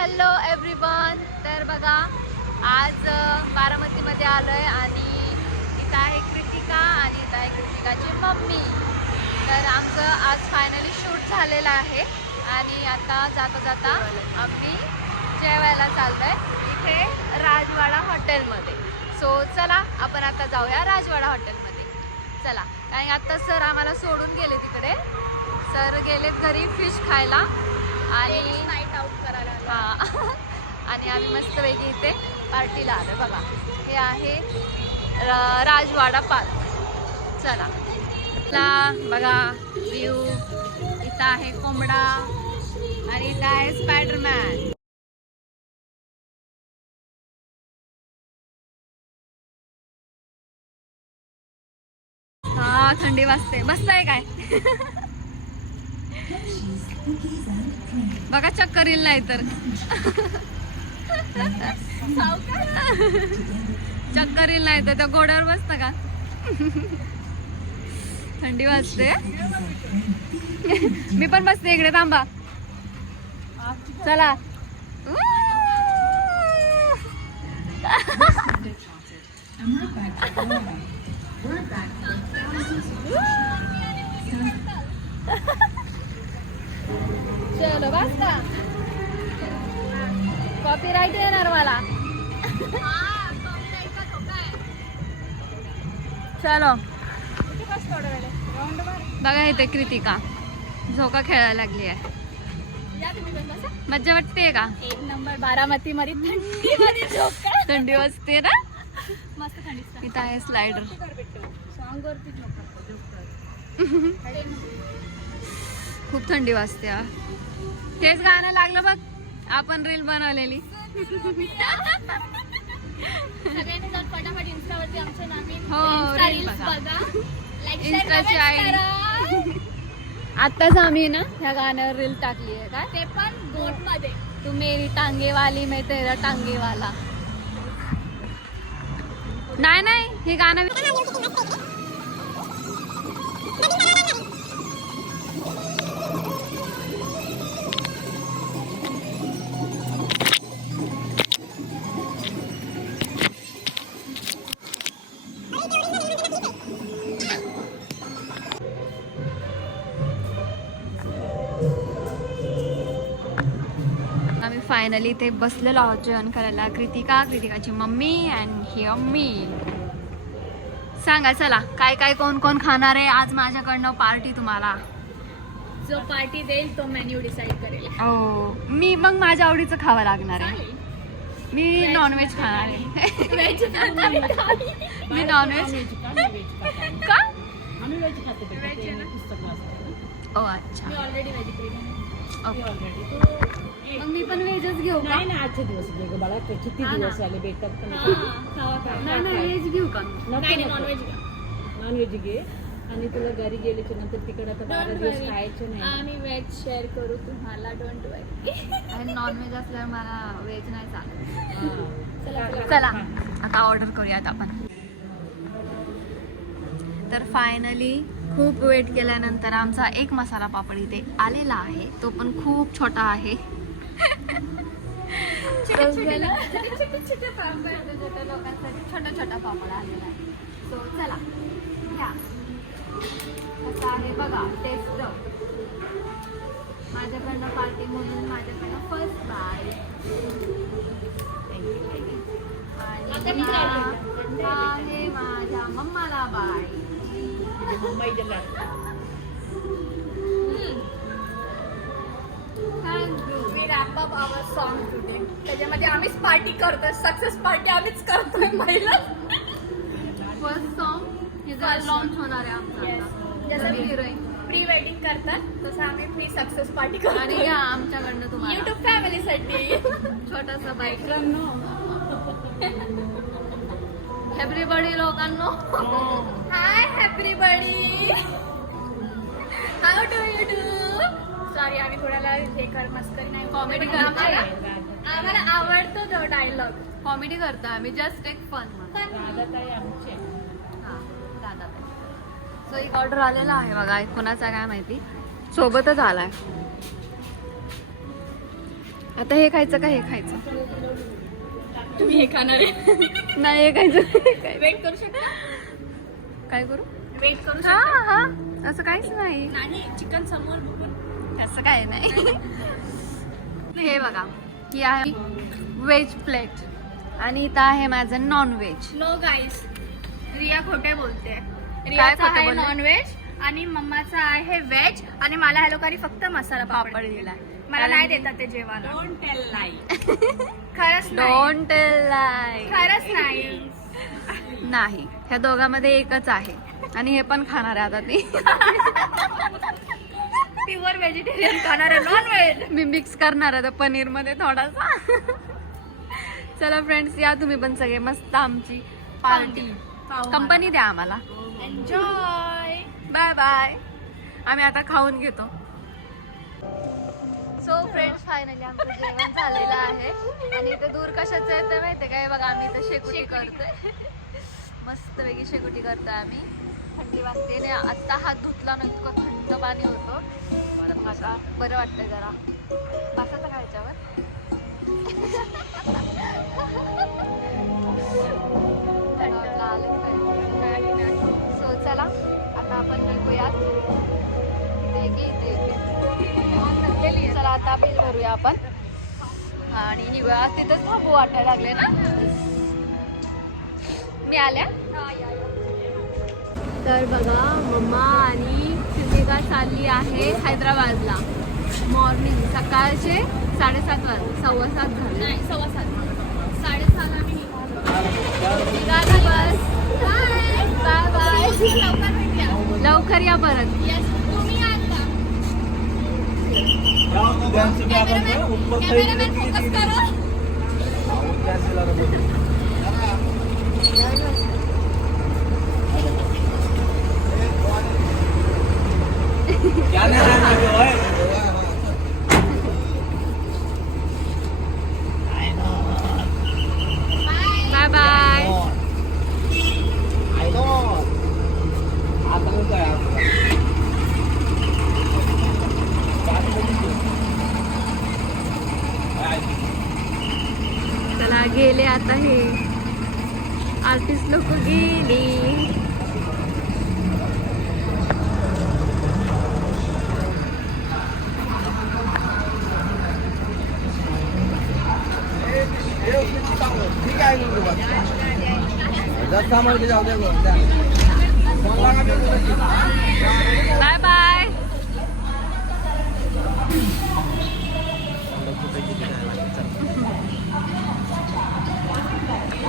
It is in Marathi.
Hello everyone. तर बघा आज बारामतीमध्ये आलो आहे आणि इथं आहे कृतिका आणि इथं आहे कृतिकाची मम्मी. तर आमचं आज फायनली शूट झालेलं आहे आणि आता जाता जाता आम्ही जेवायला चाललो आहे इथे राजवाडा हॉटेलमध्ये. सो चला आपण आता जाऊया राजवाडा हॉटेलमध्ये. चला कारण आत्ता सर आम्हाला सोडून गेले तिकडे. सर गेलेत घरी फिश खायला आणि नाईट आउट करायला आलो. हा आणि आम्ही मस्तपैकी इथे पार्टीला आलो बघा हे आहे राजवाडा पार्क. चला. ला बघा व्ह्यू इथं आहे कोंबडा आणि इथं आहे स्पायडरमॅन हा थंडी वाजते. बसताय काय? बघा चक्कर येईल नाही तर चक्कर येईल नाही तर त्या घोड्यावर बसत का? थंडी वाजते. मी पण बसते इकडे थांबा. चला. चलो बसता कॉपीराईट येणार मला. चलो. बघा इथे कृतिका. झोका खेळायला लागली आहे. मज्जा वाटते का? एक नंबर बारामती मध्ये थंडी वाजते ना? मस्त थंडी इथं आहे स्लायडर खूप थंडी वाजते हा. तेच गाणं लागलं बघ. आपण रील बनवलेली. सगळ्यांनी जाऊन फटाफट इंस्टावरती आमच्या नामी हो, Insta reel reels बघा. बघा. लाईक Instaची ID. करा आत्ताच आम्ही ना ह्या गाण्यावर रील टाकली आहे काय ते पण बोटमध्ये तू मेरी टांगे वाली मैं तेरा टांगे वाला नाही नाही हे गाणं फायनली ते बसलेलो आहोत जेवण करायला. कृतिका कृतिकाची मम्मी अँड ही मी सांगा चला. काय काय कोण कोण खाणार आहे? आज माझ्याकडनं पार्टी तुम्हाला. जो पार्टी देईल तो मेन्यू डिसाईड करेल. हो. मी मग माझ्या आवडीचं खावं लागणार आहे. मी नॉनव्हेज खाणार आहे. मी नॉनव्हेज का? ओ अच्छा. मी ऑलरेडी व्हेजिटेरियन ओके मग मी पण व्हेजच घेऊ का? नाही ना आजचे दिवस वेगळे बाळा ते किती हा ना. दिवस आले भेटत पण खावा खावा नाही नाही व्हेज घेऊ का? नाही नाही नॉनव्हेज नॉनव्हेज घे. आणि तुला घरी गेल्याच्यानंतर तिकडे आता बारा डोंट दिवस खायचे नाही. आम्ही व्हेज शेअर करू तुम्हाला डोंट वरी आणि नॉनव्हेज असल्यावर मला व्हेज नाही चालत. चला चला. चला आता ऑर्डर करूयात आपण. तर फायनली खूप वेट केल्यानंतर आमचा एक मसाला पापड इथे आलेला आहे. तो पण खूप छोटा आहे. छोटे छोटे पापड छोट्या लोकांसाठी छोटा छोटा पापड आलेला आहे. सो चला. घ्या. कसं आहे बघा टेस्ट माझ्याकडनं पार्टी म्हणून माझ्याकडनं फर्स्ट बाय आणि हा आहे माझ्या मम्माला bye we wrap up our song today त्याच्यामध्ये आम्हीच पार्टी करतोय सक्सेस पार्टी आम्हीच करतोय महिला फर्स्ट सॉन्ग हे जर लॉन्च होणार आहे आमचा जसं मी हिरोईन प्री वेडिंग करतात तसं आम्ही प्री सक्सेस पार्टी आणि करतो आमच्याकडनं तुम्हाला युट्यूब फॅमिलीसाठी छोटासा bike everybody लोकांनो hi everybody how do you do sorry आम्ही कोणाला हे कर मस्करी नाही पण करताय. आम्हाला आवडतो तो डायलॉग कॉमेडी करतो आम्ही जस्ट एक फन दादा ताई आमचे. दादा सो एक ऑर्डर आलेला आहे बघा एक कुणाचा काय माहिती? सोबतच आलाय. आता हे खायचं का हे खायचं? तुम्ही हे खाणार नाही हे खायचं. वेट करू शकता? काय करू? वेट करू हा शकता? हा. असं काहीच नाही. नाही चिकन समोर असं काय नाही. हे बघा ही आहे व्हेज प्लेट. आणि इथं आहे माझं non veg no guys Riya खोटे बोलते. रियाचा खोटं आहे बोलले? नॉन व्हेज आणि मम्माचा आहे व्हेज आणि मला ह्या लोकांनी फक्त मसाला पापड दिला. दिलाय. मला नाही देतात ते जेवण डोंट टेल लाई खरंच नाही. डोंट टेल लाय खरंच नाही. नाही. ह्या दोघांमध्ये एकच आहे. आणि हे पण खाणार आहे आता ती. प्युअर व्हेजिटेरियन खाणार नॉन व्हेज मी मिक्स करणार आहे पनीरमध्ये थोडासा. चला फ्रेंड्स या तुम्ही पण सगळे मस्त आमची पार्टी कंपनी द्या आम्हाला. एन्जॉय बाय बाय आम्ही आता खाऊन घेतो. सो फ्रेंड्स फायनली आमचं जेवण झालेलं आहे. आणि इथे दूर कशाचं आहे ते माहिती काय बघा आम्ही इथं शेकोटी करतोय. मस्त वेगळी शेकोटी करतोय आम्ही. थंडी वाजते आणि आत्ता हात धुतला ना इतकं थंड पाणी होतं. आता बरं वाटतंय जरा. बसायचं का ह्याच्यावर? थंड. सो चला आता आपण निघूयात. चला आता बिल भरूया आपण. आणि निघूया. तिथंच थांबू वाटायला लागले ना? मी आल्या? तर बघा मम्मा आणि कृतिका चालली आहे हैदराबादला. मॉर्निंग सकाळचे साडेसात वाजले सव्वा सात झाले. नाही सव्वा सात. साडेसहाला मी निघाली. बस. बाय बाय लवकर भेटूया. लवकर या परत. येस तुम्ही आता. ऊपर कॅमेरामॅन फोकस करो क्या नहीं रहना जो है बाय बाय I know. आता मग काय आपलं? काय? चला गेले आता हे आर्टिस्ट लोक गेली ठीक आहे